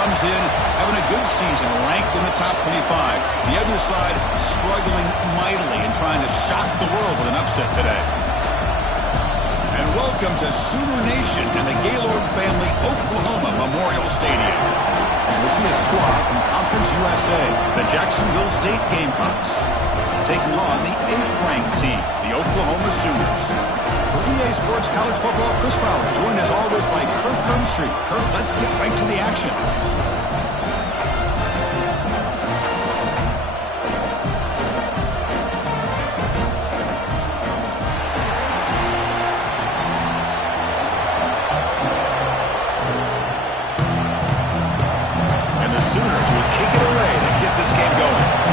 comes in having a good season, ranked in the top 25. The other side struggling mightily and trying to shock the world with an upset today. And welcome to Sooner Nation and the Gaylord Family Oklahoma Memorial Stadium. As we'll see a squad from Conference USA, the Jacksonville State Gamecocks, taking on the 8th-ranked team, the Oklahoma Sooners. For EA Sports College Football, Chris Fowler, joined as always by Kirk Hermstreet. Kirk, let's get right to the action. And the Sooners will kick it away to get this game going.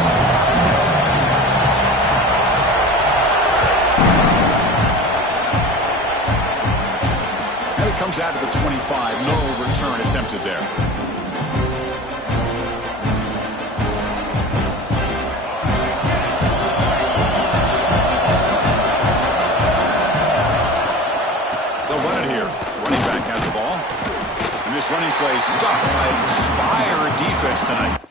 Comes out of the 25. No return attempted there. They'll run it here. Running back has the ball. And this running play is stopped by an inspired defense tonight.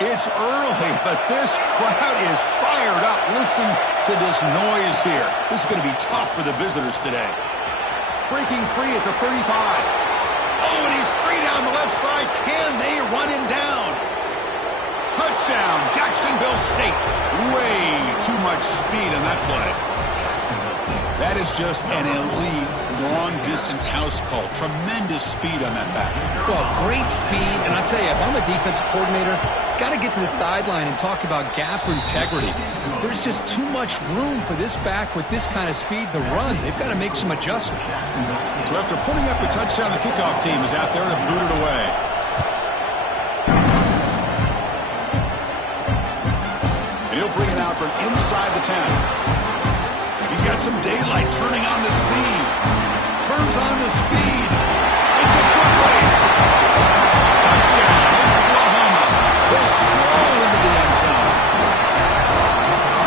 It's early, but this crowd is fired up. Listen to this noise here. This is going to be tough for the visitors today. Breaking free at the 35. Oh, and he's free down the left side. Can they run him down? Touchdown, Jacksonville State. Way too much speed in that play. That is just an elite long-distance house call. Tremendous speed on that back. Well, great speed, and I tell you, if I'm a defensive coordinator, got to get to the sideline and talk about gap integrity. There's just too much room for this back with this kind of speed to run. They've got to make some adjustments. So after putting up a touchdown, the kickoff team is out there to boot it away. And he'll bring it out from inside the 10. He's got some daylight, turning on the speed. Turns on the speed. It's a good race. Touchdown, Oklahoma. Will stroll into the end zone.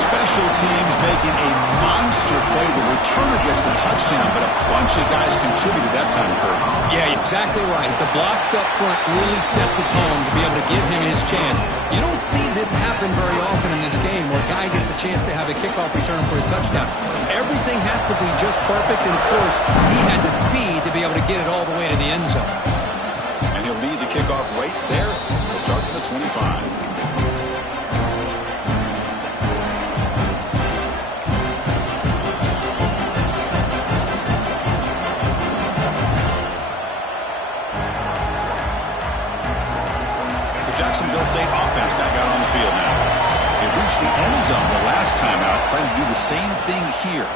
Special teams making a monster play. The returner gets the touchdown, but a bunch of guys contributed that time, Kurt. Yeah, exactly right. The blocks up front really set the tone to be able to give him his chance. You don't see this happen very often in this game where a guy gets a chance to have a kickoff return for a touchdown. Everything has to be just perfect, and of course, he had the speed to be able to get it all the way to the end zone. And he'll lead the kickoff right there. We'll start from the 25. Jacksonville State offense back out on the field now. They reached the end zone the last time out, trying to do the same thing here.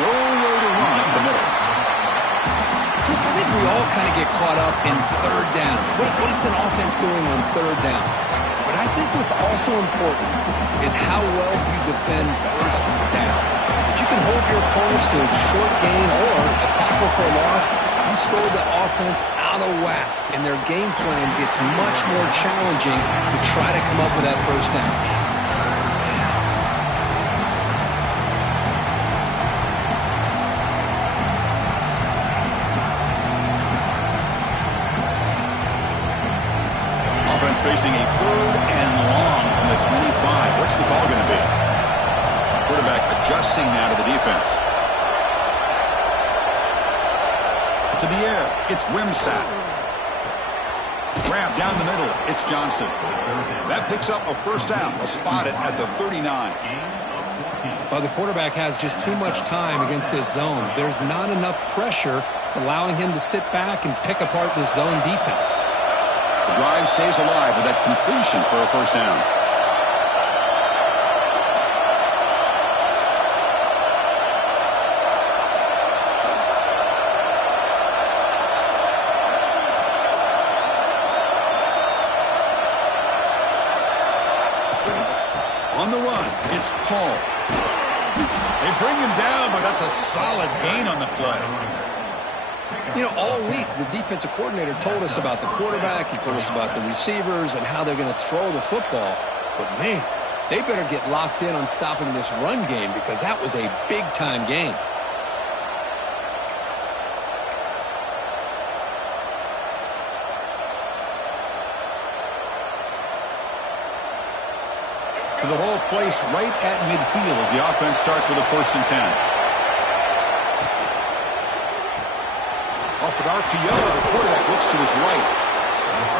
Nowhere to run up the middle. Chris, I think we all kind of get caught up in third down. What is an offense doing on third down? But I think what's also important is how well you defend first down. If you can hold your opponents to a short gain or a tackle for a loss, you throw the offense out of whack, and their game plan gets much more challenging to try to come up with that first down. Offense facing a 3rd and long from the 25. What's the call going to be? Quarterback adjusting now to the defense. To the air, it's Wimsatt. Grab down the middle, it's Johnson. That picks up a first down. We'll spot it at the 39. Well, the quarterback has just too much time against this zone. There's not enough pressure. It's allowing him to sit back and pick apart the zone defense. The drive stays alive with that completion for a first down. It's Paul. They bring him down, but that's a solid gain on the play. You know, all week, the defensive coordinator told us about the quarterback. He told us about the receivers and how they're going to throw the football. But, man, they better get locked in on stopping this run game because that was a big-time game. So the ball placed right at midfield as the offense starts with a 1st and 10. Off an RPO, the quarterback looks to his right.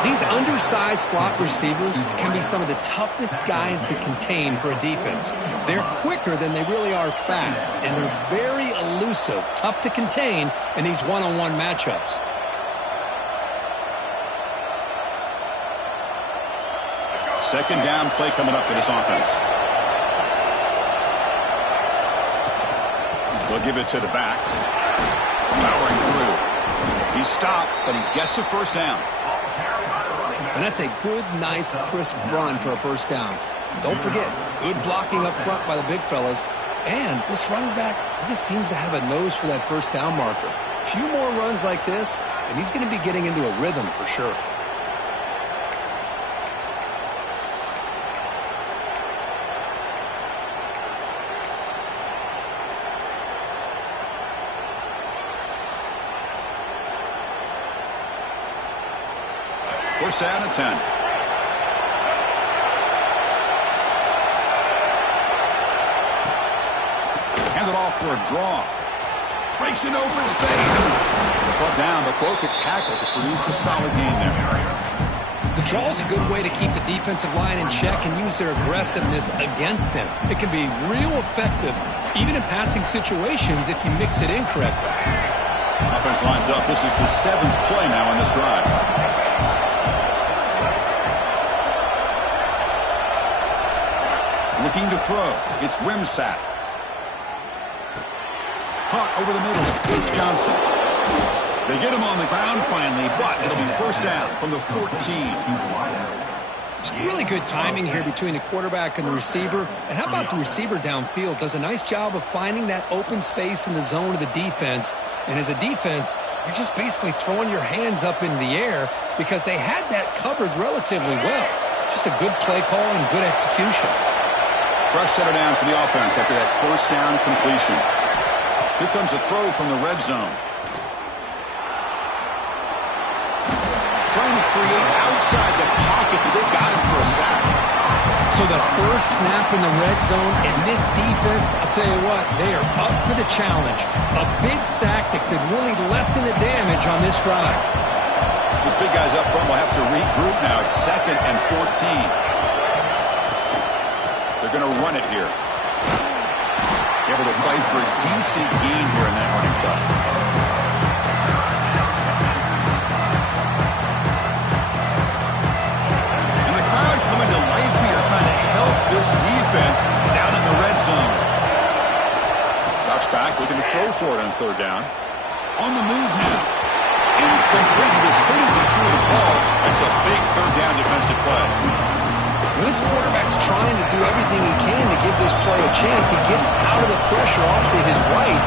These undersized slot receivers can be some of the toughest guys to contain for a defense. They're quicker than they really are fast, and they're very elusive, tough to contain in these one-on-one matchups. Second down play coming up for this offense. They'll give it to the back. Powering through. He's stopped, but he gets a 1st down. And that's a good, nice, crisp run for a 1st down. Don't forget, good blocking up front by the big fellas. And this running back, he just seems to have a nose for that 1st down marker. A few more runs like this, and he's going to be getting into a rhythm for sure. First down at 10. Hand it off for a draw. Breaks in open space. Brought down, but broke a tackle to produce a solid gain there. The draw is a good way to keep the defensive line in check and use their aggressiveness against them. It can be real effective, even in passing situations, if you mix it in correctly. Offense lines up. This is the 7th play now on this drive. Looking to throw. It's Wimsatt. Caught over the middle. It's Johnson. They get him on the ground finally, but it'll be 1st down from the 14. It's really good timing here between the quarterback and the receiver. And how about the receiver downfield? Does a nice job of finding that open space in the zone of the defense. And as a defense, you're just basically throwing your hands up in the air because they had that covered relatively well. Just a good play call and good execution. Fresh set of downs for the offense after that 1st down completion. Here comes a throw from the red zone. Trying to create outside the pocket, but they've got him for a sack. So the first snap in the red zone, and this defense, I'll tell you what, they are up for the challenge. A big sack that could really lessen the damage on this drive. This big guy's up front will have to regroup now. It's 2nd and 14. They're going to run it here. Able to fight for a decent gain here in that running play. And the crowd coming to life here, trying to help this defense down in the red zone. Drops back, looking to throw for it on 3rd down. On the move now. Incomplete. As good as he threw the ball, it's a big 3rd down defensive play. This quarterback's trying to do everything he can to give this play a chance. He gets out of the pressure off to his right.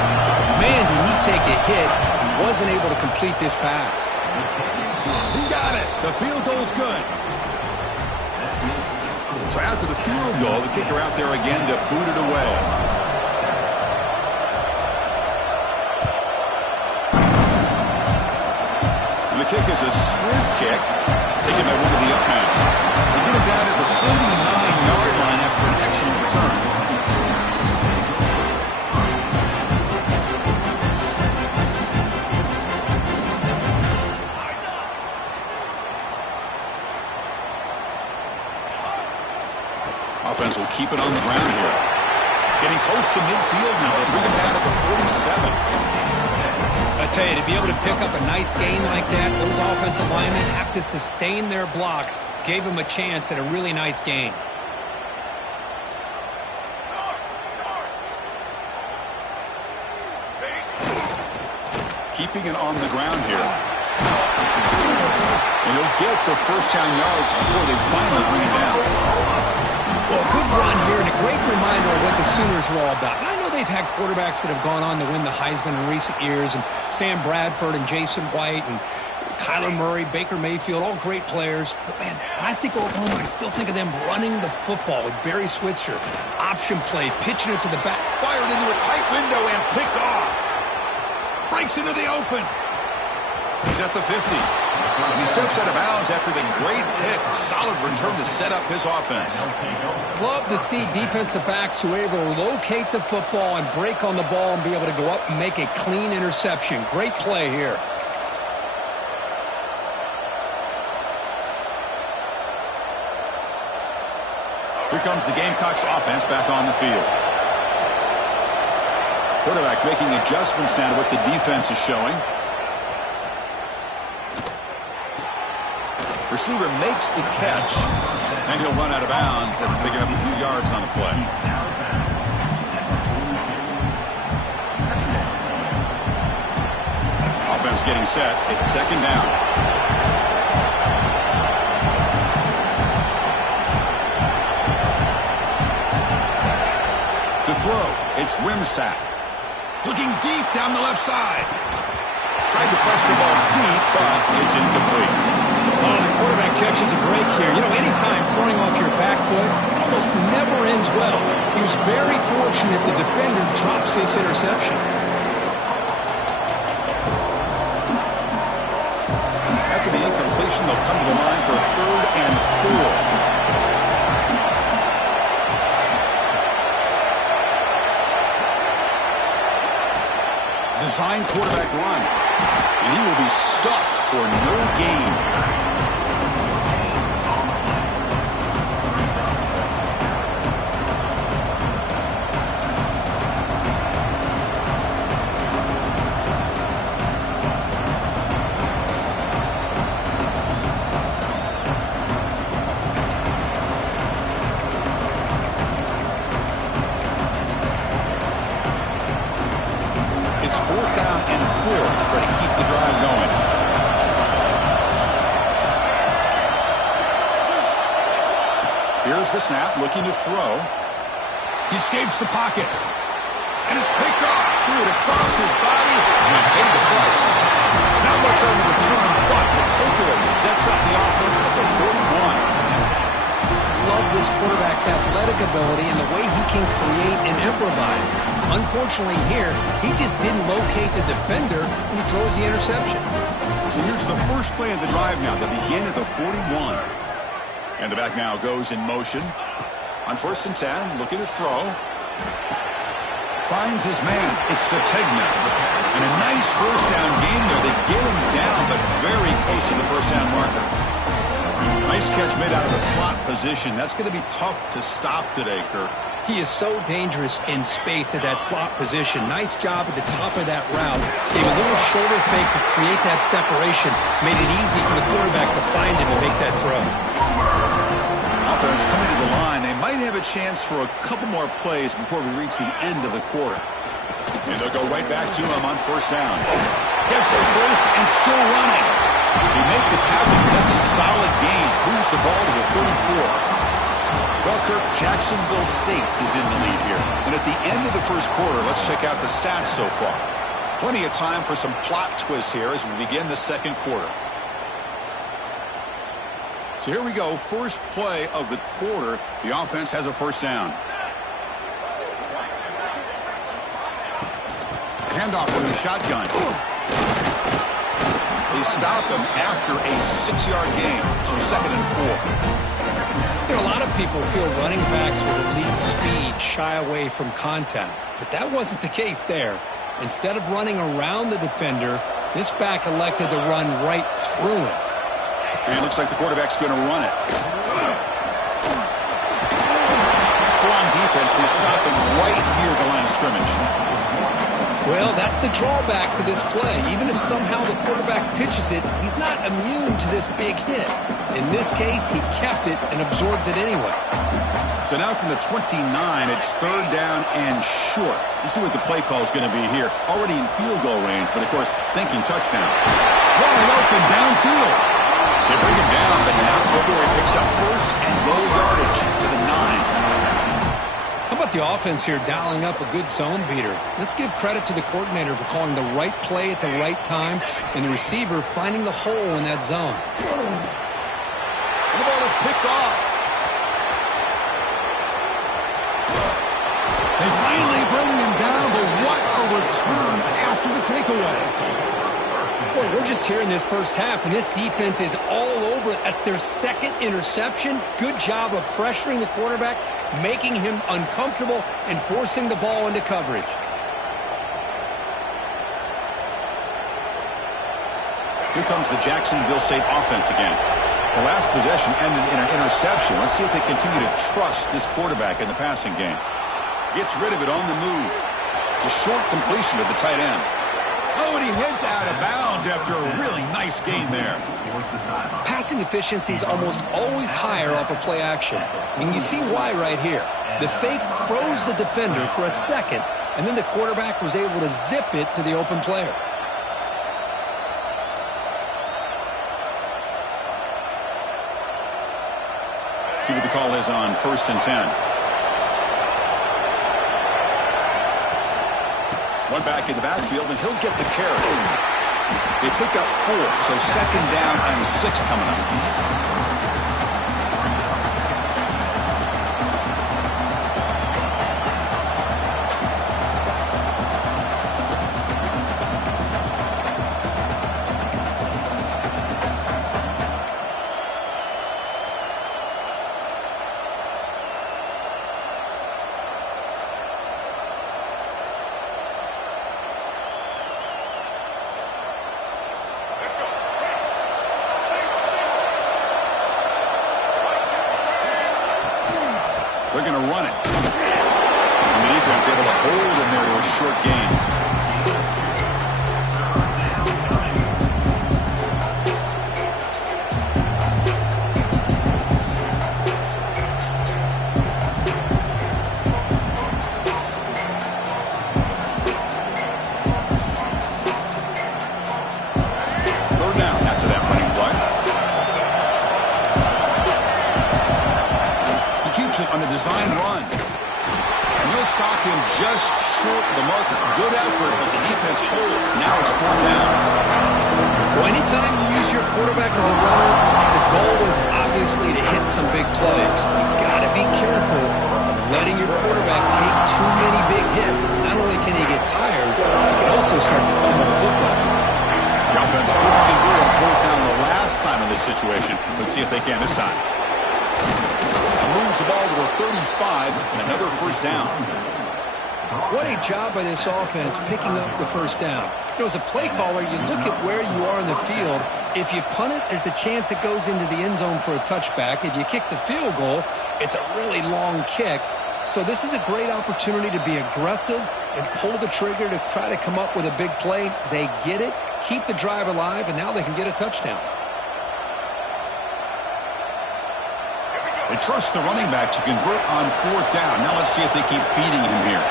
Man, did he take a hit. He wasn't able to complete this pass. He got it. The field goal's good. So after the field goal, the kicker out there again to boot it away. And the kick is a squib kick. Take him over to the up-hand. They get him down at the 49-yard line after an excellent return. Offense will keep it on the ground here. Getting close to midfield now. They bring him down at the 47. I tell you, to be able to pick up a nice gain like that, those offensive linemen have to sustain their blocks. Gave him a chance at a really nice gain. Keeping it on the ground here. And he'll get the 1st down yards before they finally bring it down. Well, a good run here and a great reminder of what the Sooners are all about. And I know they've had quarterbacks that have gone on to win the Heisman in recent years, and Sam Bradford and Jason White and Kyler Murray, Baker Mayfield, all great players. But, man, when I think of Oklahoma, I still think of them running the football with Barry Switzer. Option play, pitching it to the back. Fired into a tight window and picked off. Breaks into the open. He's at the 50. And he steps out of bounds after the great pick. Solid return to set up his offense. Love to see defensive backs who are able to locate the football and break on the ball and be able to go up and make a clean interception. Great play here. Here comes the Gamecocks offense back on the field. Quarterback making adjustments now to what the defense is showing. Receiver makes the catch, and he'll run out of bounds after picking up a few yards on the play. Offense getting set. It's second down. To throw, it's Wimsatt. Looking deep down the left side. Tried to press the ball deep, but it's incomplete. Oh, the quarterback catches a break here. You know, anytime throwing off your back foot, it almost never ends well. He was very fortunate the defender drops this interception. After the incompletion, they'll come to the line for 3rd and 4. Design quarterback run, and he will be stuffed for no gain. It's 4th down and 4 to try to keep the drive going. Here's the snap, looking to throw. He escapes the pocket. And is picked off. Threw it across his body and paid the price. Not much on the return, but the takeaway sets up the offense at the 41. Love this quarterback's athletic ability and the way he can create and improvise. Unfortunately here, he just didn't locate the defender and he throws the interception. So here's the first play of the drive now. They begin at the 41. And the back now goes in motion. On 1st and 10, looking to throw. Finds his man. It's Sategna. And a nice first down gain there. They get him down, but very close to the first down marker. Nice catch made out of the slot position. That's going to be tough to stop today, Kirk. He is so dangerous in space at that slot position. Nice job at the top of that route. Gave a little shoulder fake to create that separation. Made it easy for the quarterback to find him and make that throw. Offense coming to the line. They might have a chance for a couple more plays before we reach the end of the quarter. And they'll go right back to him on 1st down. Gets there first and still running. They make the tackle. That's a solid gain. Moves the ball to the 34. Well, Kirk, Jacksonville State is in the lead here. And at the end of the first quarter, let's check out the stats so far. Plenty of time for some plot twists here as we begin the second quarter. So here we go. First play of the quarter. The offense has a 1st down. Handoff with a shotgun. They stop him after a 6-yard gain. So 2nd and 4. You know, a lot of people feel running backs with elite speed shy away from contact, but that wasn't the case there. Instead of running around the defender, this back elected to run right through him. And it looks like the quarterback's going to run it. Strong defense. They stop him right near the line of scrimmage. Well, that's the drawback to this play. Even if somehow the quarterback pitches it, he's not immune to this big hit. In this case, he kept it and absorbed it anyway. So now from the 29, it's 3rd down and short. You see what the play call is going to be here. Already in field goal range, but of course, thinking touchdown. Wide open downfield. They bring him down, but not before he picks up 1st and goal yardage to the 9. How about the offense here dialing up a good zone beater? Let's give credit to the coordinator for calling the right play at the right time and the receiver finding the hole in that zone. The ball is picked off. They finally bring him down, but what a return after the takeaway. Boy, we're just here in this first half, and this defense is all over it. That's their second interception. Good job of pressuring the quarterback, making him uncomfortable, and forcing the ball into coverage. Here comes the Jacksonville State offense again. The last possession ended in an interception. Let's see if they continue to trust this quarterback in the passing game. Gets rid of it on the move. It's a short completion to the tight end. Oh, and he heads out of bounds after a really nice gain there. Passing efficiency is almost always higher off of play action. And you see why right here. The fake froze the defender for a second, and then the quarterback was able to zip it to the open player. See what the call is on 1st and 10. One back in the backfield, and he'll get the carry. They pick up 4, so 2nd down and 6 coming up. They're going to run it. And the defense able to hold him there to a short gain. Third down after that running play. On a design run. And he'll stop him just short of the marker. Good effort, but the defense holds. Now it's 4th down. Well, anytime you use your quarterback as a runner, the goal is obviously to hit some big plays. You've got to be careful of letting your quarterback take too many big hits. Not only can he get tired, he can also start to fumble the football. The offense couldn't convert on 4th down the last time in this situation. Let's see if they can this time. Moves the ball to the 35 and another 1st down. What a job by this offense picking up the 1st down. You know, as a play caller, you look at where you are in the field. If you punt it, there's a chance it goes into the end zone for a touchback. If you kick the field goal, it's a really long kick. So this is a great opportunity to be aggressive and pull the trigger to try to come up with a big play. They get it, keep the drive alive, and now they can get a touchdown. They trust the running back to convert on 4th down. Now let's see if they keep feeding him here.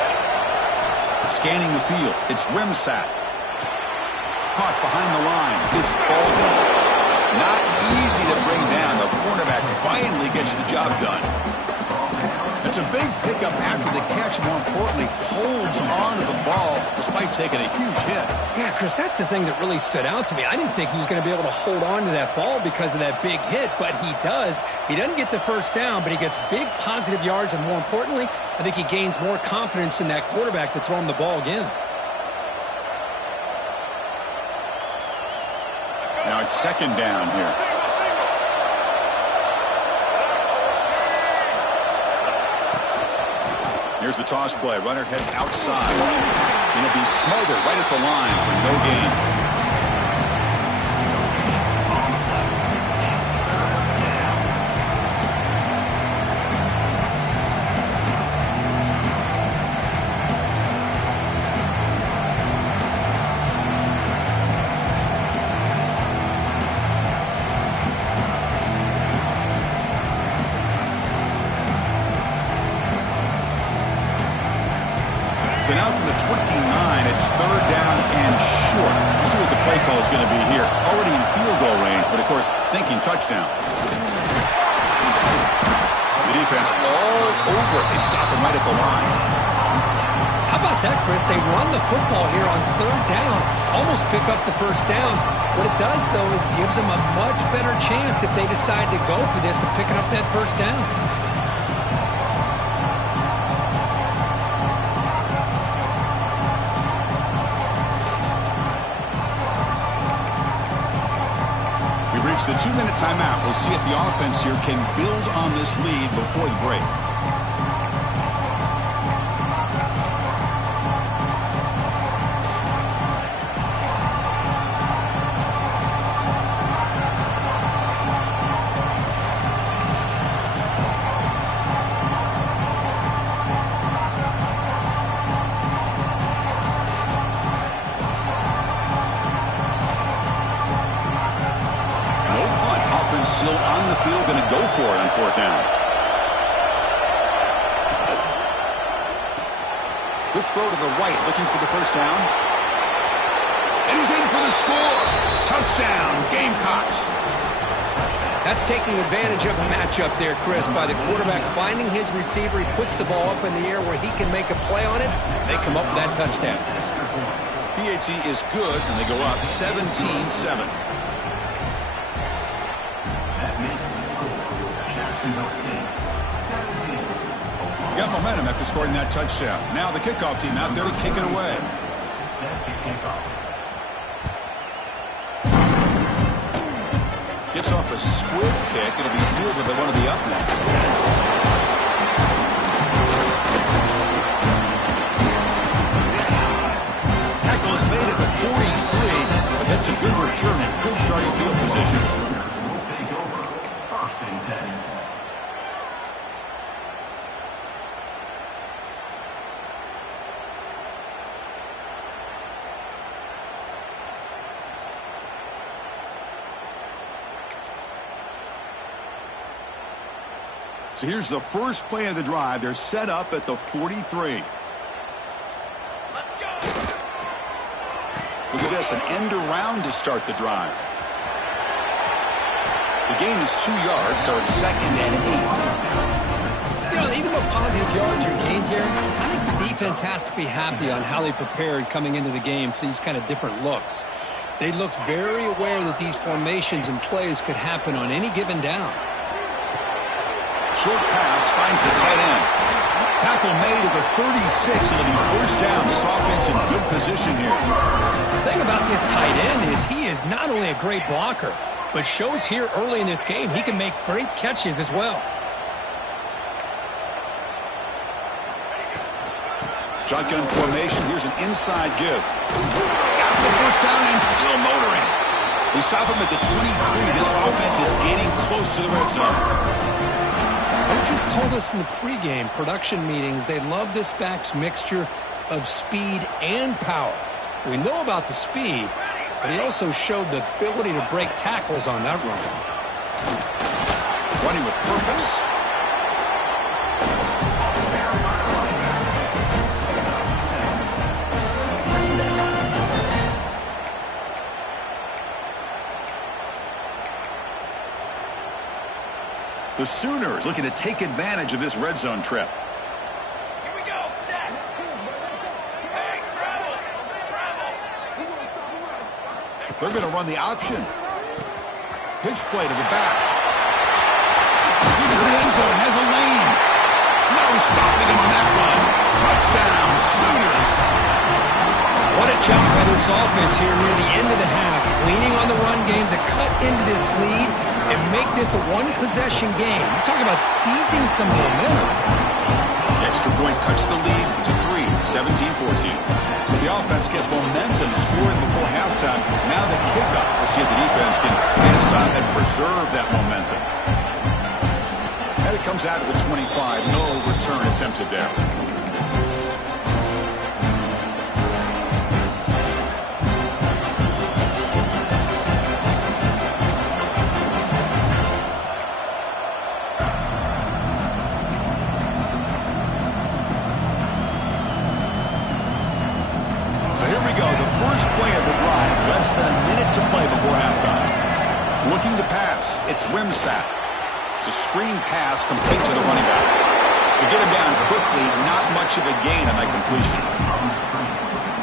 Scanning the field. It's Wimsatt. Caught behind the line. It's Baldwin. Not easy to bring down. The cornerback finally gets the job done. It's a big pickup after the catch. More importantly, holds on to the ball despite taking a huge hit. Yeah, Chris, that's the thing that really stood out to me. I didn't think he was going to be able to hold on to that ball because of that big hit, but he does. He doesn't get the 1st down, but he gets big positive yards, and more importantly, I think he gains more confidence in that quarterback to throw him the ball again. Now it's 2nd down here. Here's the toss play. Runner heads outside. And it'll be smothered right at the line for no gain. So now from the 29, it's 3rd down and short. Let's see what the play call is going to be here. Already in field goal range, but of course, thinking touchdown. The defense all over it. They stop him right at the line. How about that, Chris? They run the football here on third down, almost pick up the first down. What it does, though, is gives them a much better chance if they decide to go for this of picking up that first down. We've reached the 2-minute timeout. We'll see if the offense here can build on this lead before the break. Still on the field, going to go for it on fourth down. Quick throw to the right, looking for the first down. And he's in for the score. Touchdown, Gamecocks. That's taking advantage of a matchup there, Chris, by the quarterback finding his receiver. He puts the ball up in the air where he can make a play on it. They come up with that touchdown. PAT is good, and they go up 17-7. Got momentum after scoring that touchdown. Now the kickoff team out there to kick it away. Gets off a squib kick. It'll be fielded by one of the up men. Tackle is made at the 43, but that's a good return and good starting field position. So here's the first play of the drive. They're set up at the 43. Let's go. Look at this, an end around to start the drive. The gain is 2 yards, so it's 2nd and 8. You know, even though positive yards are gained here, I think the defense has to be happy on how they prepared coming into the game for these kind of different looks. They looked very aware that these formations and plays could happen on any given down. Short pass finds the tight end. Tackle made at the 36. It'll be first down. This offense in good position here. The thing about this tight end is he is not only a great blocker, but shows here early in this game he can make great catches as well. Shotgun formation. Here's an inside give. Got the first down and still motoring. They stop him at the 23. This offense is getting close to the red zone. Coaches told us in the pregame production meetings they love this back's mixture of speed and power. We know about the speed, but he also showed the ability to break tackles on that run. Running with purpose. The Sooners looking to take advantage of this red zone trip. Here we go, set. Hey, travel. They're going to run the option. Pitch play to the back. Into the end zone, has a lane. No stopping him on that run. Touchdown, Sooners. What a job by this offense here near the end of the half, leaning on the run game to cut into this lead and make this a one-possession game. You're talking about seizing some momentum. The extra point cuts the lead to 3, 17-14. So the offense gets momentum, scoring before halftime. Now the kickoff. We'll see if the defense can get a stop and preserve that momentum. And it comes out of the 25. No return attempted there. First play of the drive, less than a minute to play before halftime. Looking to pass, it's Wimsatt. It's a screen pass complete to the running back. To get him down quickly, not much of a gain on that completion.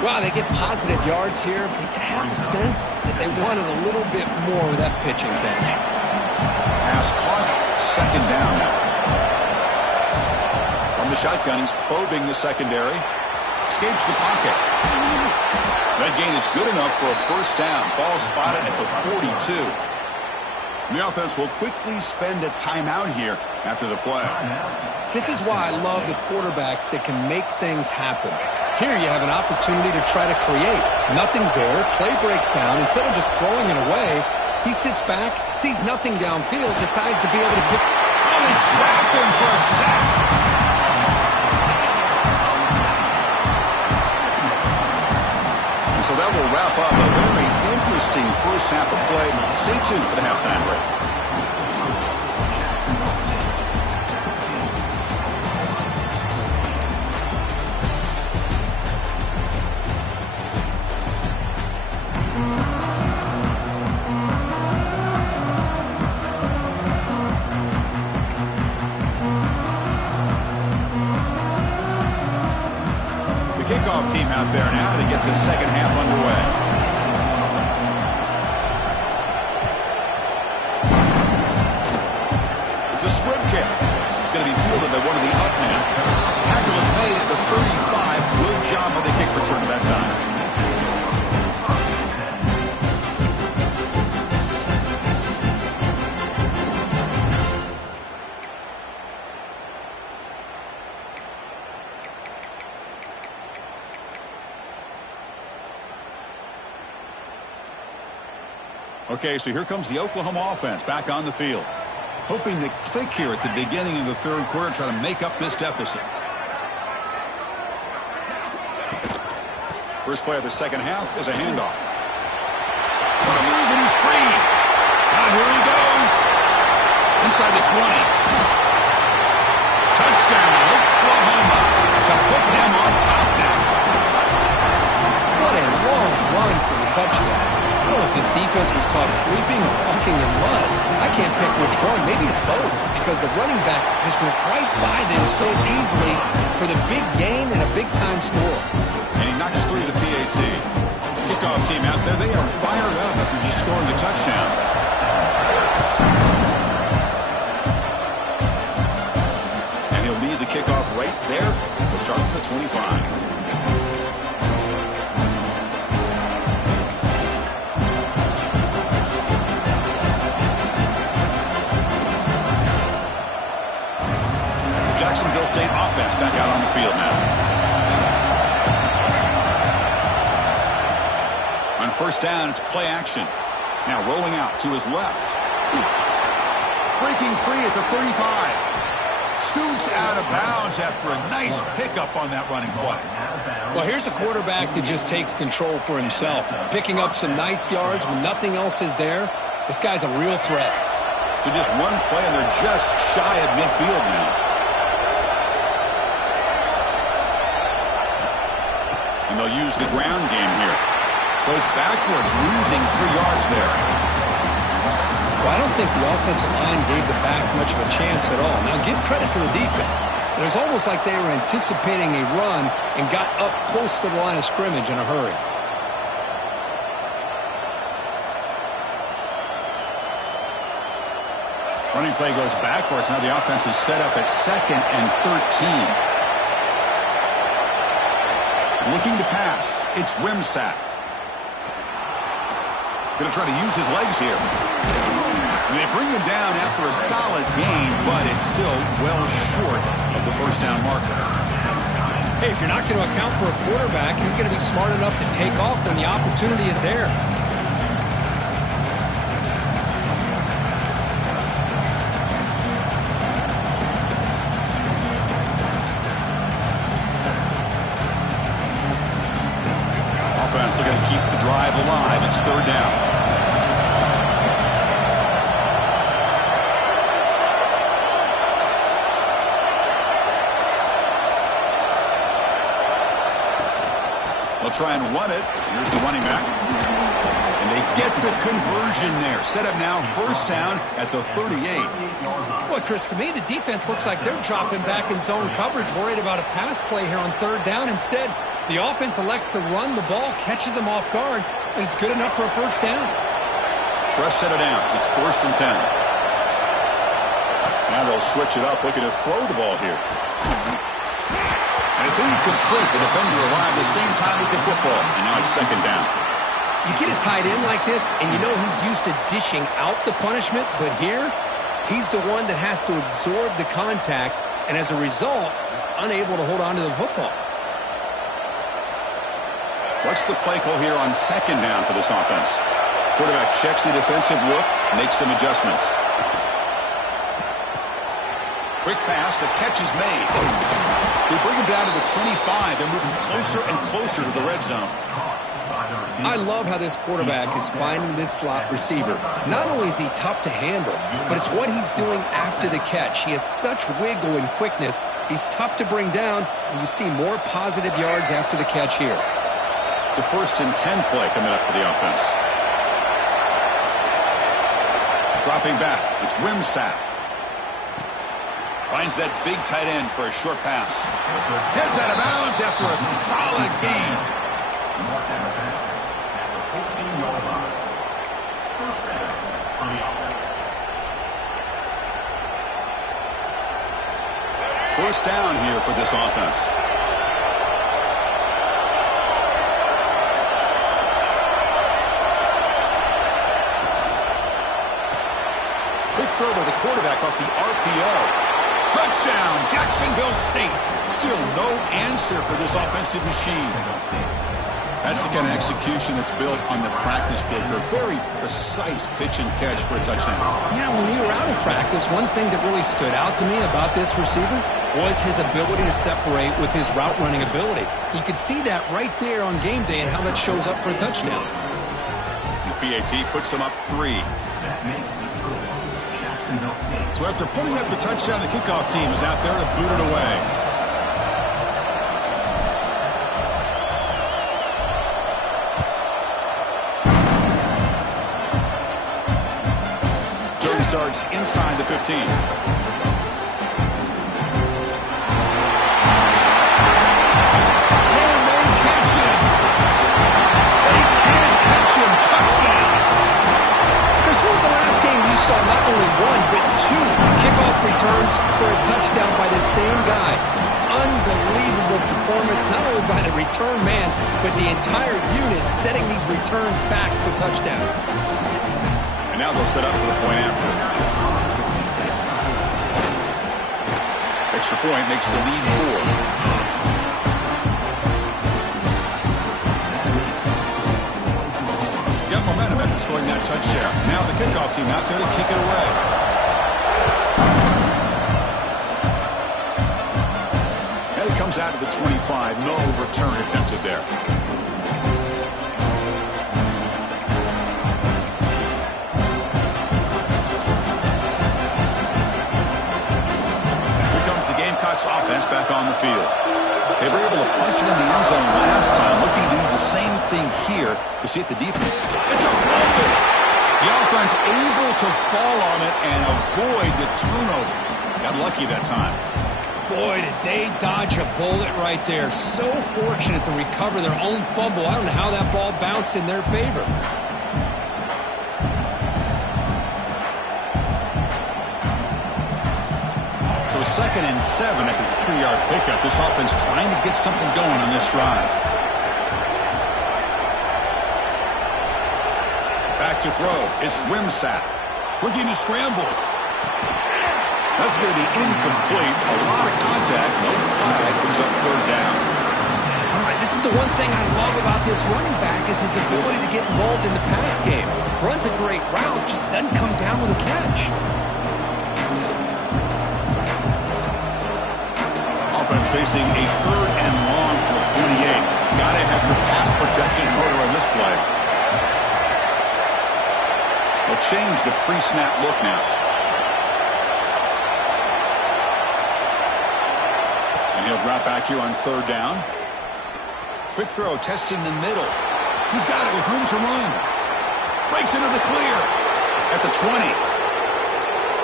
Well, they get positive yards here, but you have a sense that they wanted a little bit more with that pitch and catch. Pass caught, second down now. From the shotgun, he's probing the secondary. Escapes the pocket. That gain is good enough for a first down. Ball spotted at the 42. The offense will quickly spend a timeout here after the play. This is why I love the quarterbacks that can make things happen. Here you have an opportunity to try to create. Nothing's there. Play breaks down. Instead of just throwing it away, he sits back, sees nothing downfield, decides to be able to pick. Oh, they trap him for a sack. And so that will wrap up a very interesting first half of play. Stay tuned for the halftime break. Kickoff team out there now to get the second half underway. It's a squib kick. It's going to be fielded by one of the up men. Tackle is made at the 35. Good job of the kick return at that time. Okay, so here comes the Oklahoma offense back on the field. Hoping to click here at the beginning of the third quarter, try to make up this deficit. First play of the second half is a handoff. What a move, and he's free. Now here he goes. Inside the 20. Touchdown, Oklahoma. To put them on top now. What a long run for the touchdown. I don't know if his defense was caught sleeping or walking in mud. I can't pick which one. Maybe it's both, because the running back just went right by them so easily for the big gain and a big-time score. And he knocks through the PAT. Kickoff team out there, they are fired up after just scoring a touchdown. And he'll lead the kickoff right there. We'll start with the 25. Jacksonville State offense back out on the field now. On first down, it's play action. Now rolling out to his left. Breaking free at the 35. Scoots out of bounds after a nice pickup on that running play. Well, here's a quarterback that just takes control for himself. Picking up some nice yards when nothing else is there. This guy's a real threat. So just one play, and they're just shy of midfield now. And they'll use the ground game here. Goes backwards, losing 3 yards there. Well, I don't think the offensive line gave the back much of a chance at all. Now, give credit to the defense. It was almost like they were anticipating a run and got up close to the line of scrimmage in a hurry. Running play goes backwards. Now the offense is set up at 2nd and 13. Looking to pass. It's Wimsatt. Going to try to use his legs here. And they bring him down after a solid gain, but it's still well short of the first down marker. Hey, if you're not going to account for a quarterback, he's going to be smart enough to take off when the opportunity is there. Offense looking to keep the drive alive. It's third down. They'll try and run it. Here's the running back. And they get the conversion there. Set up now, first down at the 38. Boy, Chris, to me, the defense looks like they're dropping back in zone coverage, worried about a pass play here on third down. Instead, the offense elects to run the ball, catches them off guard, and it's good enough for a first down. Fresh set of downs. It's first and 10. Now they'll switch it up, looking to throw the ball here. And it's incomplete. The defender arrived the same time as the football, and now it's second down. You get a tight end like this, and you know he's used to dishing out the punishment, but here, he's the one that has to absorb the contact, and as a result, he's unable to hold on to the football. What's the play call here on second down for this offense? Quarterback checks the defensive look, makes some adjustments. Quick pass, the catch is made. They bring him down to the 25. They're moving closer and closer to the red zone. I love how this quarterback is finding this slot receiver. Not only is he tough to handle, but it's what he's doing after the catch. He has such wiggle and quickness. He's tough to bring down, and you see more positive yards after the catch here. It's a first and 10 play coming up for the offense. Dropping back, it's Wimsatt. Finds that big tight end for a short pass. Heads out of bounds after a solid gain. First down here for this offense. Quick throw by the quarterback off the RPO. Touchdown, Jacksonville State. Still no answer for this offensive machine. That's the kind of execution that's built on the practice field. A very precise pitch and catch for a touchdown. Yeah, when we were out in practice, one thing that really stood out to me about this receiver was his ability to separate with his route running ability. You could see that right there on game day and how that shows up for a touchdown. The PAT puts him up 3. So after putting up the touchdown, the kickoff team is out there to boot it away. Turn starts inside the 15. And they catch him. They can't catch him. Touchdown. Chris, when was the last game you saw not only one, but 2 kickoff returns for a touchdown by the same guy? Unbelievable performance, not only by the return man, but the entire unit setting these returns back for touchdowns. And now they'll set up for the point after. Extra point makes the lead 4. Got momentum after scoring that touchdown. Now the kickoff team out there to kick it away. And he comes out of the 25. No return attempted there. Here comes the Gamecocks offense back on the field. They were able to punch it in the end zone last time. Looking to do the same thing here. You see it, the defense. It's a fumble. The offense able to fall on it and avoid the turnover. Got lucky that time. Boy, did they dodge a bullet right there. So fortunate to recover their own fumble. I don't know how that ball bounced in their favor. So 2nd and 7 after the 3-yard pickup. This offense trying to get something going on this drive. Back to throw. It's Wimsatt. Looking to scramble. That's going to be incomplete. A lot of contact. No flag. Brings up 3rd down. All right, this is the one thing I love about this running back is his ability to get involved in the pass game. Runs a great route, just doesn't come down with a catch. Offense facing a 3rd and long from the 28. Got to have your pass protection in order on this play. They'll change the pre-snap look now. And he'll drop back here on 3rd down. Quick throw, testing the middle. He's got it with room to run. Breaks into the clear at the 20.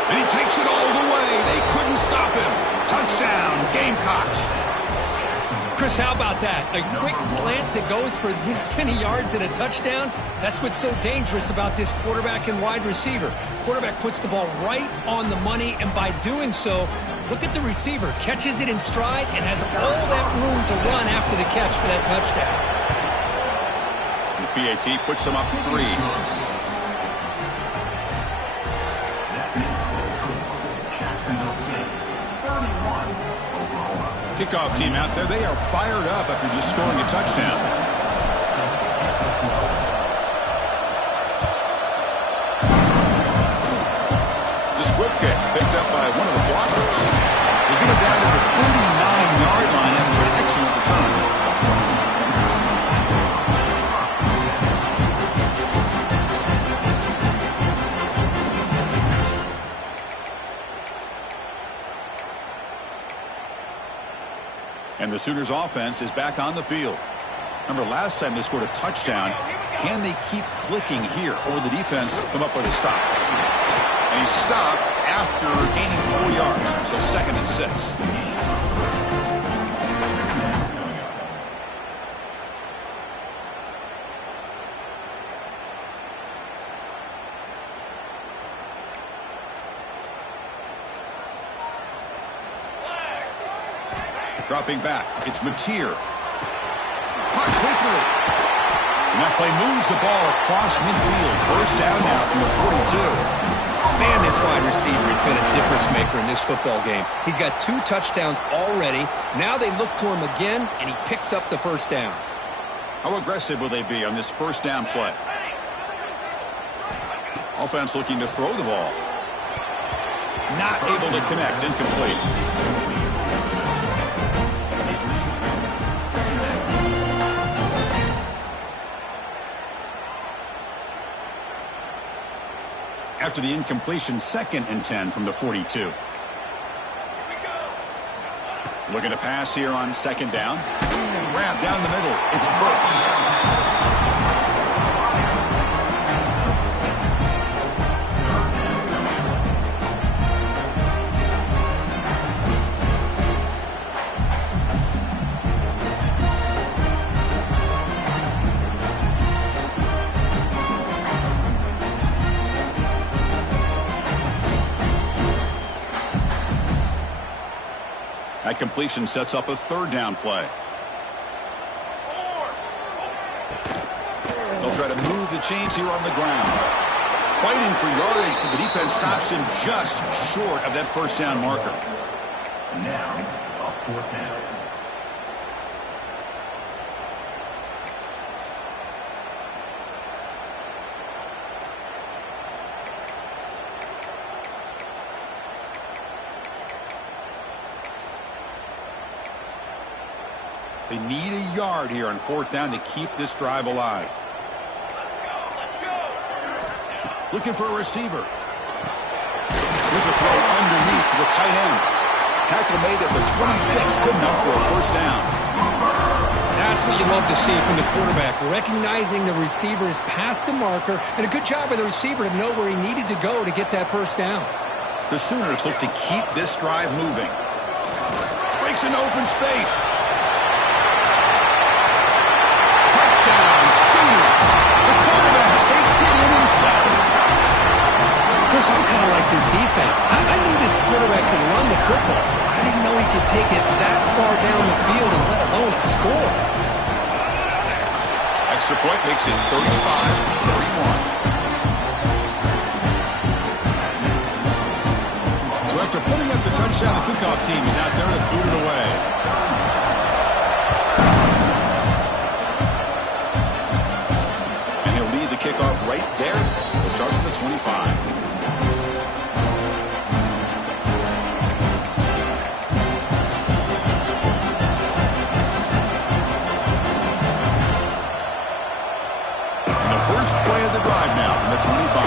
And he takes it all the way. They couldn't stop him. Touchdown, Gamecocks. Chris, how about that? A quick slant that goes for this many yards and a touchdown? That's what's so dangerous about this quarterback and wide receiver. Quarterback puts the ball right on the money, and by doing so, look at the receiver. Catches it in stride and has all that room to run after the catch for that touchdown. The PAT puts him up 3. Kickoff team out there. They are fired up after just scoring a touchdown. It's a squib kick picked up by one of the blockers. They get him down to the 49-yard line after an excellent return. And the Sooners offense is back on the field. Remember, last time they scored a touchdown. Can they keep clicking here? Or will the defense come up with a stop? And he stopped after gaining 4 yards. So 2nd and 6. Dropping back, it's Mateer. Caught quickly. And that play moves the ball across midfield. First down now from the 42. Man, this wide receiver has been a difference maker in this football game. He's got 2 touchdowns already. Now they look to him again, and he picks up the first down. How aggressive will they be on this first down play? Offense looking to throw the ball. Not able to connect, incomplete. After the incompletion, 2nd and 10 from the 42. Looking to pass here on 2nd down. Grab down the middle. It's Burks. That completion sets up a 3rd down play. They'll try to move the chains here on the ground. Fighting for yardage, but the defense stops him just short of that first down marker. Now, a 4th down. They need a yard here on 4th down to keep this drive alive. Let's go. Looking for a receiver. Here's a throw underneath to the tight end. Tackle made at the 26. Good enough for a first down. That's what you love to see from the quarterback, recognizing the receiver is past the marker, and a good job by the receiver to know where he needed to go to get that first down. The Sooners look to keep this drive moving. Breaks into open space. Touchdown, Sooners. The quarterback takes it in himself. Chris, I'm kind of like this defense. I knew this quarterback could run the football. I didn't know he could take it that far down the field and let alone a score. Extra point makes it 35-31. So after putting up the touchdown, the kickoff team is out there to boot it away. And he'll lead the kickoff right there. We'll start at the 25. First play of the drive now from the 25.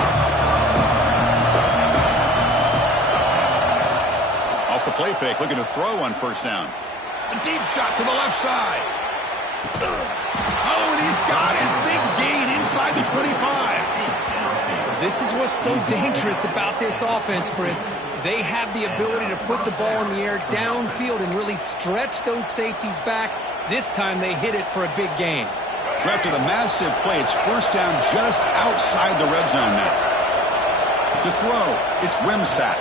Off the play fake, looking to throw on first down. A deep shot to the left side. Oh, and he's got it. Big gain inside the 25. This is what's so dangerous about this offense, Chris. They have the ability to put the ball in the air downfield and really stretch those safeties back. This time they hit it for a big gain. So after the massive play, it's first down just outside the red zone now. To throw, it's Wimsatt.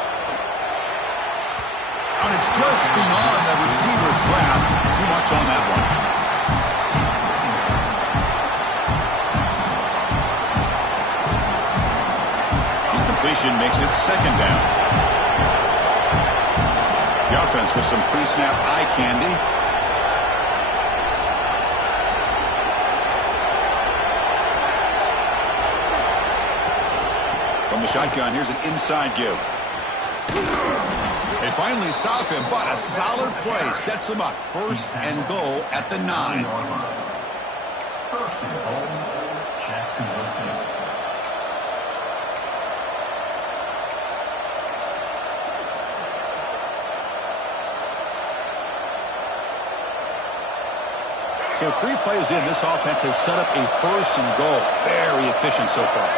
And it's just beyond the receiver's grasp. Too much on that one. Incompletion makes it second down. The offense with some pre-snap eye candy. From the shotgun, here's an inside give. They finally stop him, but a solid play sets him up. First and goal at the 9. First and goal, Jacksonville State. So 3 plays in, this offense has set up a first and goal. Very efficient so far.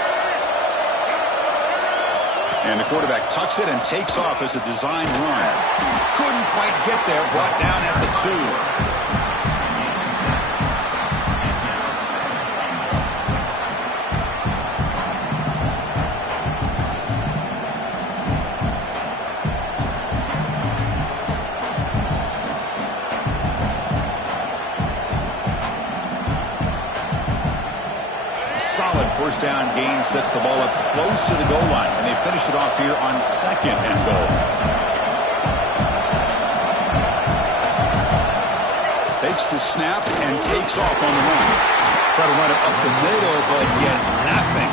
And the quarterback tucks it and takes off as a design run. Couldn't quite get there, brought down at the 2. Solid first down gain sets the ball up close to the goal line, and they finish it off here on second and goal. Takes the snap and takes off on the run. Try to run it up the middle, but get nothing.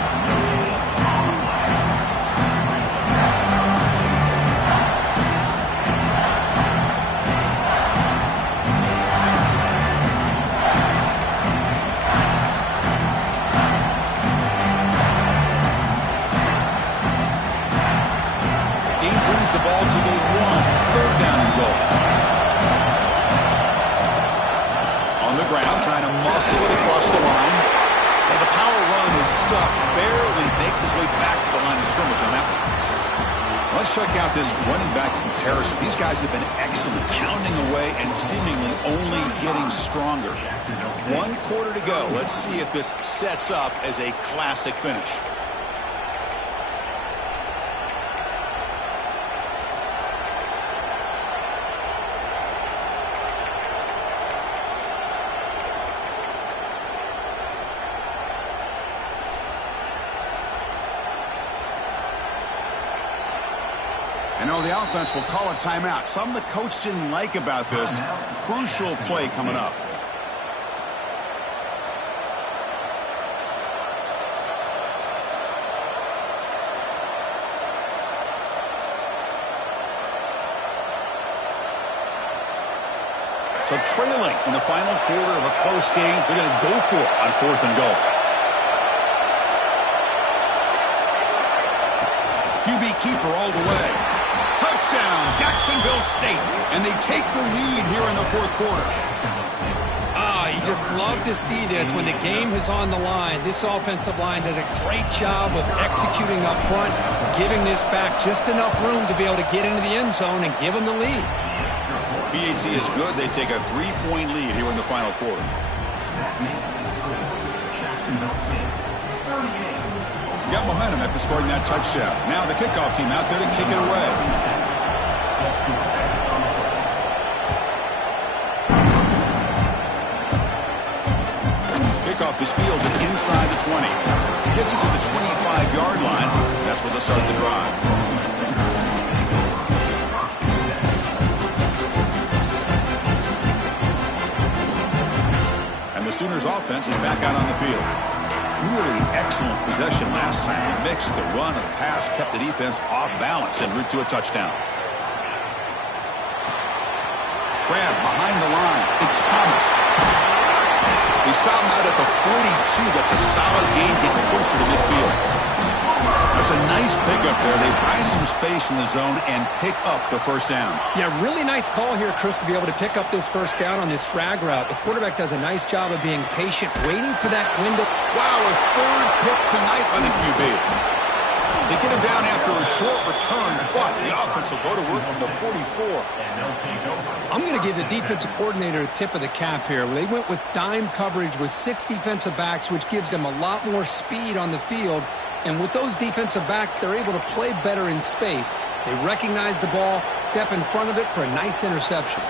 The ball to the 1. Third down and goal. On the ground, trying to muscle it across the line. Well, the power run is stuck. Barely makes his way back to the line of scrimmage on that one. Let's check out this running back comparison. These guys have been excellent, pounding away and seemingly only getting stronger. 1 quarter to go. Let's see if this sets up as a classic finish. The offense will call a timeout. Something the coach didn't like about this. Crucial play coming up. So trailing in the final quarter of a close game, they're going to go for it on 4th and goal. QB keeper all the way. Touchdown, Jacksonville State. And they take the lead here in the 4th quarter. You just love to see this when the game is on the line. This offensive line does a great job of executing up front, giving this back just enough room to be able to get into the end zone and give them the lead. BAT is good. They take a 3-point lead here in the final quarter. Got momentum after scoring that touchdown. Now the kickoff team out there to kick it away. Kickoff is fielded inside the 20. Gets it to the 25-yard line. That's where they'll start the drive. And the Sooners offense is back out on the field. Really excellent possession last time. They mixed the run and the pass, kept the defense off balance en route to a touchdown. Grab behind the line. It's Thomas. They stop him out at the 42. That's a solid gain, getting closer to midfield. That's a nice pickup there. They find some space in the zone and pick up the first down. Yeah, really nice call here, Chris, to be able to pick up this first down on this drag route. The quarterback does a nice job of being patient, waiting for that window. Wow, a 3rd pick tonight by the QB. They get him down after a short return, but the offense will go to work from the 44. And they'll take over. I'm going to give the defensive coordinator a tip of the cap here. They went with dime coverage with 6 defensive backs, which gives them a lot more speed on the field. And with those defensive backs, they're able to play better in space. They recognize the ball, step in front of it for a nice interception.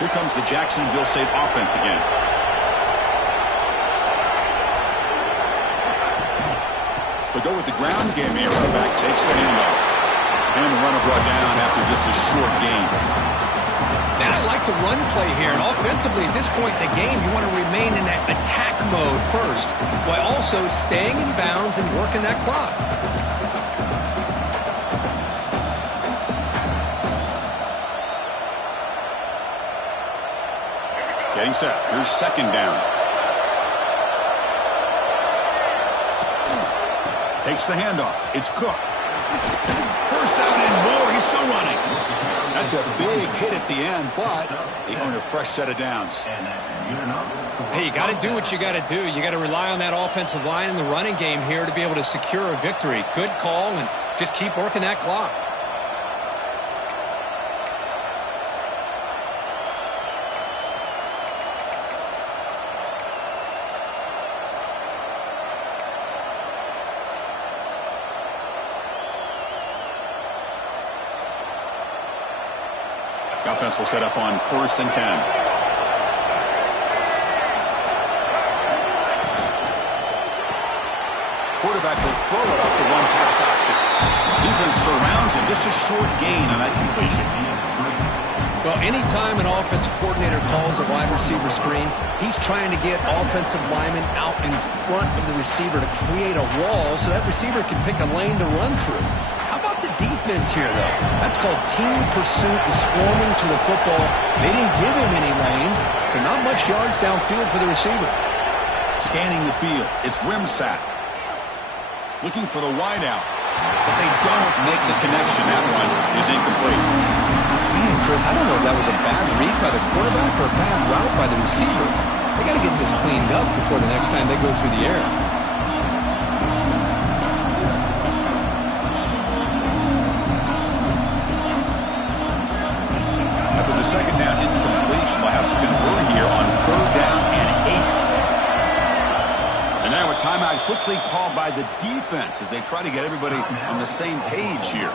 Here comes the Jacksonville State offense again. They go with the ground game here. The back takes the handoff. And the runner brought down after just a short gain. And I like the run play here. And offensively, at this point in the game, you want to remain in that attack mode first, while also staying in bounds and working that clock. Getting set. Here's second down. Takes the handoff. It's Cook. First down and more. He's still running. That's a big hit at the end, but they earn a fresh set of downs. And that's good enough. Hey, you got to do what you got to do. You got to rely on that offensive line in the running game here to be able to secure a victory. Good call, and just keep working that clock. The offense will set up on 1st and 10. Quarterback will throw it off the one pass option. Defense surrounds him. Just a short gain on that completion. Well, anytime an offensive coordinator calls a wide receiver screen, he's trying to get offensive linemen out in front of the receiver to create a wall so that receiver can pick a lane to run through. How about the defense here, though? That's called team pursuit and swarming to the football. They didn't give him any lanes, so not much yards downfield for the receiver. Scanning the field. It's Rimsack. Looking for the wideout. But they don't make the connection. That one is incomplete. Man, Chris, I don't know if that was a bad read by the quarterback or a bad route by the receiver. They got to get this cleaned up before the next time they go through the air. After the second down incompletion, they'll have to convert here on 3rd down and 8. And now a timeout quickly called by the defense as they try to get everybody on the same page here.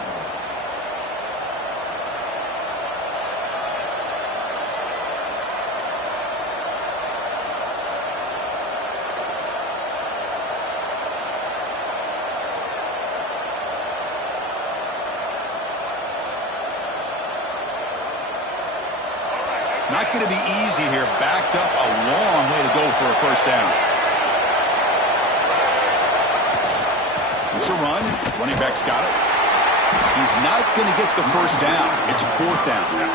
Not going to be easy here. Backed up a long way to go for a first down. It's a run. Running back's got it. He's not going to get the first down. It's 4th down now.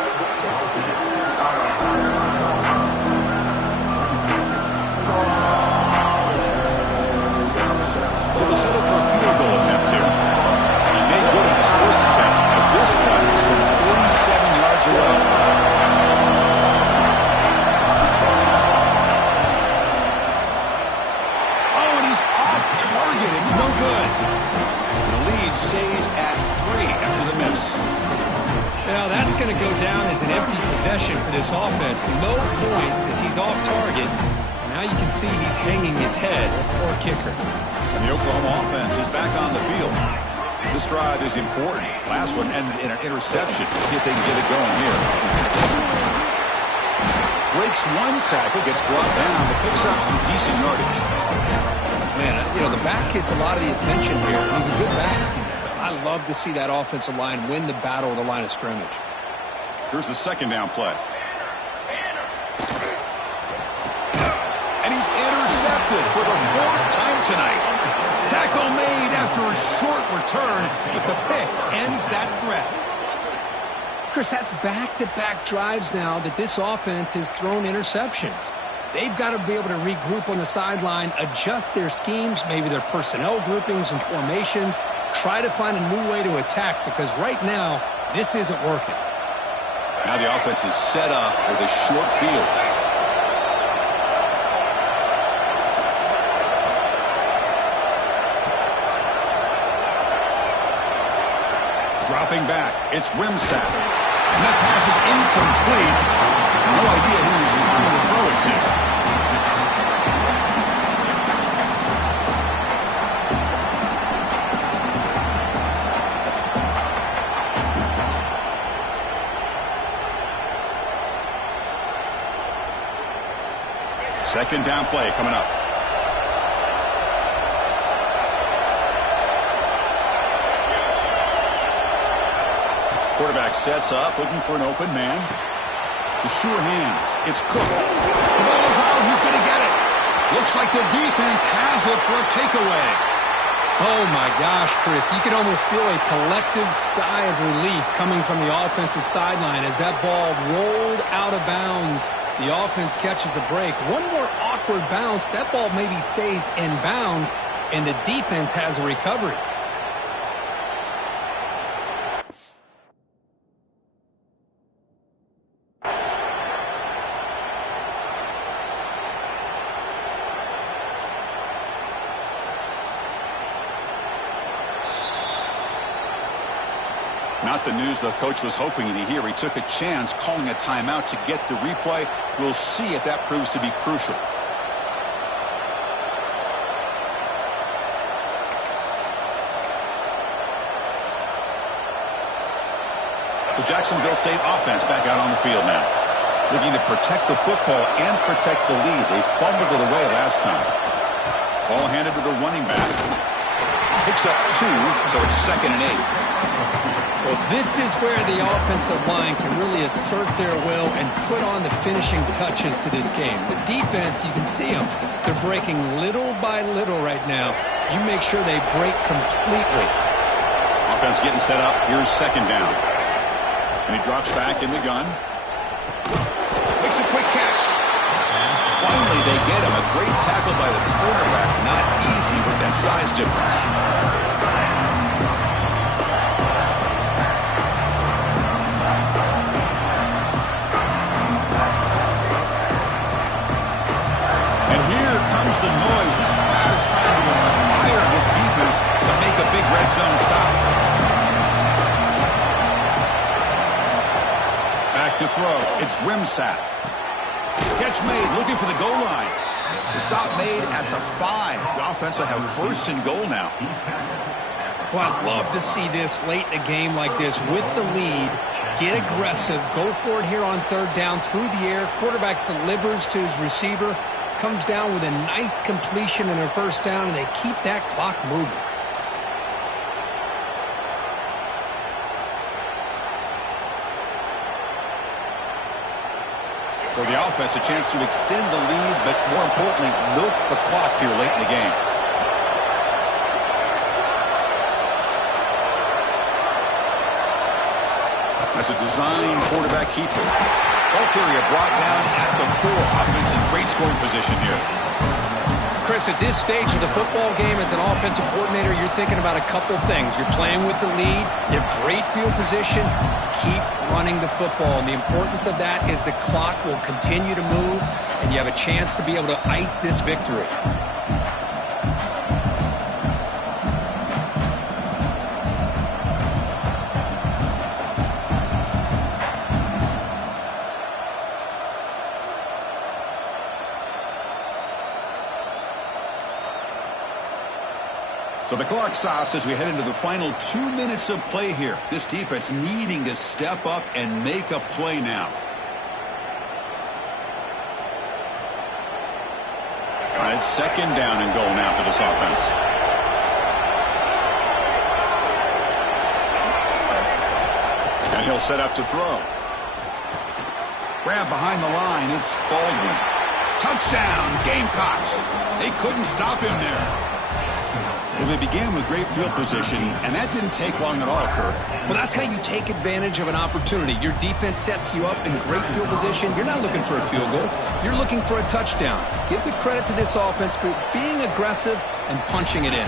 So they'll settle for a field goal attempt here. He made good on his first attempt, but this one is from 47 yards away. It's no good. The lead stays at 3 after the miss. Now that's going to go down as an empty possession for this offense. No points as he's off target. And now you can see he's hanging his head. Poor kicker. And the Oklahoma offense is back on the field. This drive is important. Last one ended in an interception. Let's see if they can get it going here. Breaks one tackle, gets brought down, but picks up some decent yardage. Man, you know, the back gets a lot of the attention here. He's a good back. I love to see that offensive line win the battle of the line of scrimmage. Here's the second down play. And he's intercepted for the 4th time tonight. Tackle made after a short return, but the pick ends that threat. Chris, that's back-to-back drives now that this offense has thrown interceptions. They've got to be able to regroup on the sideline, adjust their schemes, maybe their personnel groupings and formations, try to find a new way to attack because right now, this isn't working. Now the offense is set up with a short field. Dropping back, it's Wimsatt. And that pass is incomplete. No idea who he was trying to throw it to. Second down play coming up. Quarterback sets up, looking for an open man. The sure hands. It's Cook. The ball is out. Who's going to get it? Looks like the defense has it for a takeaway. Oh, my gosh, Chris. You can almost feel a collective sigh of relief coming from the offensive sideline as that ball rolled out of bounds. The offense catches a break. One more awkward bounce. That ball maybe stays in bounds, and the defense has a recovery. Not the news the coach was hoping to hear. He took a chance calling a timeout to get the replay. We'll see if that proves to be crucial. The Jacksonville State offense back out on the field now. Looking to protect the football and protect the lead. They fumbled it away last time. Ball handed to the running back. Picks up 2, so it's 2nd and 8. Well, this is where the offensive line can really assert their will and put on the finishing touches to this game. The defense, you can see them. They're breaking little by little right now. You make sure they break completely. Offense getting set up. Here's 2nd down. And he drops back in the gun. Makes a quick catch. Finally, they get him. A great tackle by the quarterback. Not easy with that size difference. The noise. This crowd is trying to inspire this defense to make a big red zone stop. Back to throw. It's Wimsatt. Catch made, looking for the goal line. The stop made at the 5. The offense will have 1st and goal now. Well, I'd love to see this late in a game like this with the lead. Get aggressive. Go for it here on 3rd down through the air. Quarterback delivers to his receiver. Comes down with a nice completion in their 1st down, and they keep that clock moving. For the offense, a chance to extend the lead, but more importantly, milk the clock here late in the game. That's a design quarterback keeper. Ball carrier brought down at the 4. Offense in great scoring position here. Chris, at this stage of the football game, as an offensive coordinator, you're thinking about a couple things. You're playing with the lead. You have great field position. Keep running the football. And the importance of that is the clock will continue to move, and you have a chance to be able to ice this victory. So the clock stops as we head into the final 2 minutes of play here. This defense needing to step up and make a play now. All right, 2nd down and goal now for this offense. And he'll set up to throw. Grab behind the line. It's Baldwin. Touchdown, Gamecocks. They couldn't stop him there. Well, they began with great field position, and that didn't take long at all, Kirk. Well, that's how you take advantage of an opportunity. Your defense sets you up in great field position. You're not looking for a field goal. You're looking for a touchdown. Give the credit to this offense for being aggressive and punching it in.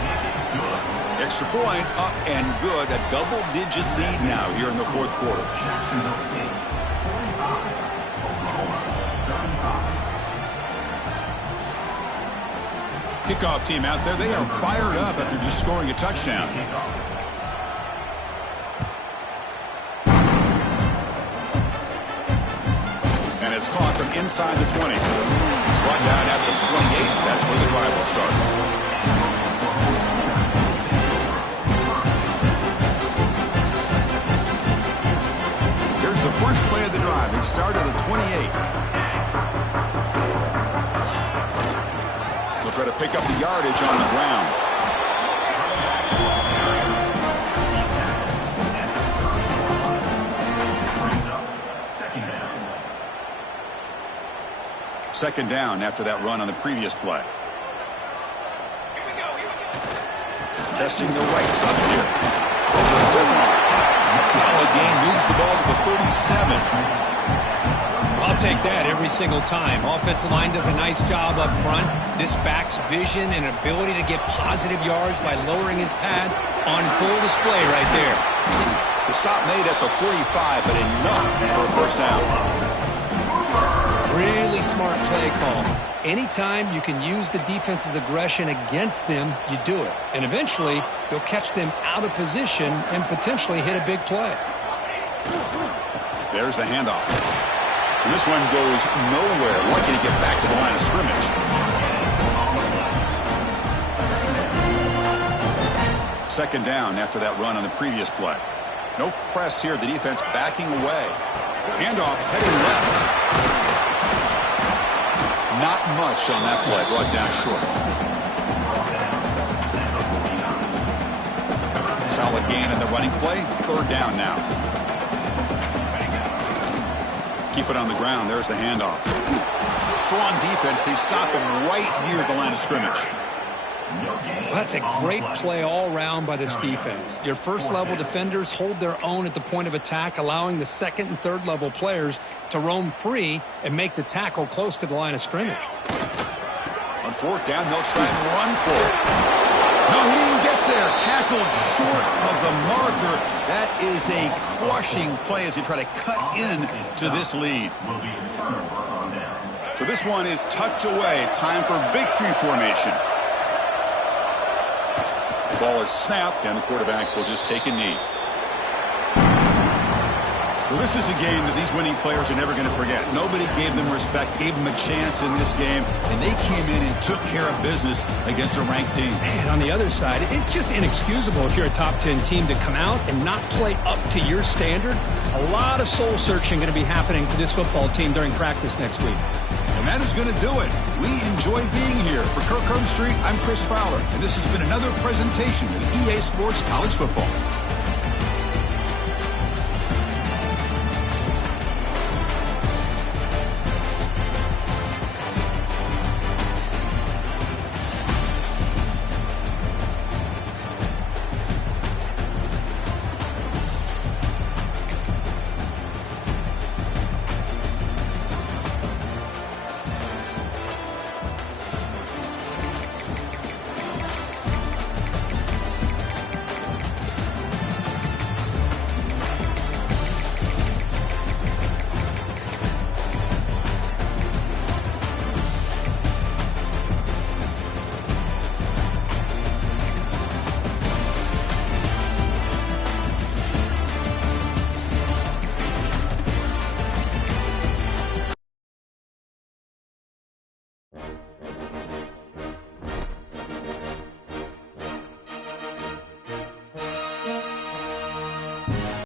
Extra point, up and good. A double-digit lead now here in the 4th quarter. Kickoff team out there. They are fired up after just scoring a touchdown. inside the 20. It's brought down at the 28. That's where the drive will start. Here's the first play of the drive. It started at the 28. They'll try to pick up the yardage on the ground. Second down after that run on the previous play. Testing the right side here. There's a stiff arm. Solid gain, moves the ball to the 37. I'll take that every single time. Offensive line does a nice job up front. This back's vision and ability to get positive yards by lowering his pads on full display right there. The stop made at the 45, but enough for a first down. Really smart play call. Anytime you can use the defense's aggression against them, you do it. And eventually, you'll catch them out of position and potentially hit a big play. There's the handoff. And this one goes nowhere. Lucky to get back to the line of scrimmage. Second down after that run on the previous play. No press here. The defense backing away. Handoff heading left. Not much on that play, brought down short. Solid gain in the running play. Third down now. Keep it on the ground. There's the handoff. Strong defense. They stop him right near the line of scrimmage. Well, that's a great play all around by this defense. Your first-level defenders hold their own at the point of attack, allowing the second and third-level players to roam free and make the tackle close to the line of scrimmage. On fourth down, they'll try and run for it. No, he didn't get there. Tackled short of the marker. That is a crushing play as they try to cut in to this lead. So this one is tucked away. Time for victory formation. The ball is snapped, and the quarterback will just take a knee. Well, this is a game that these winning players are never going to forget. Nobody gave them respect, gave them a chance in this game, and they came in and took care of business against a ranked team. And on the other side, it's just inexcusable if you're a top 10 team to come out and not play up to your standard. A lot of soul-searching going to be happening for this football team during practice next week. And that is going to do it. We enjoyed being here. For Kirk Street, I'm Chris Fowler, and this has been another presentation of EA Sports College Football.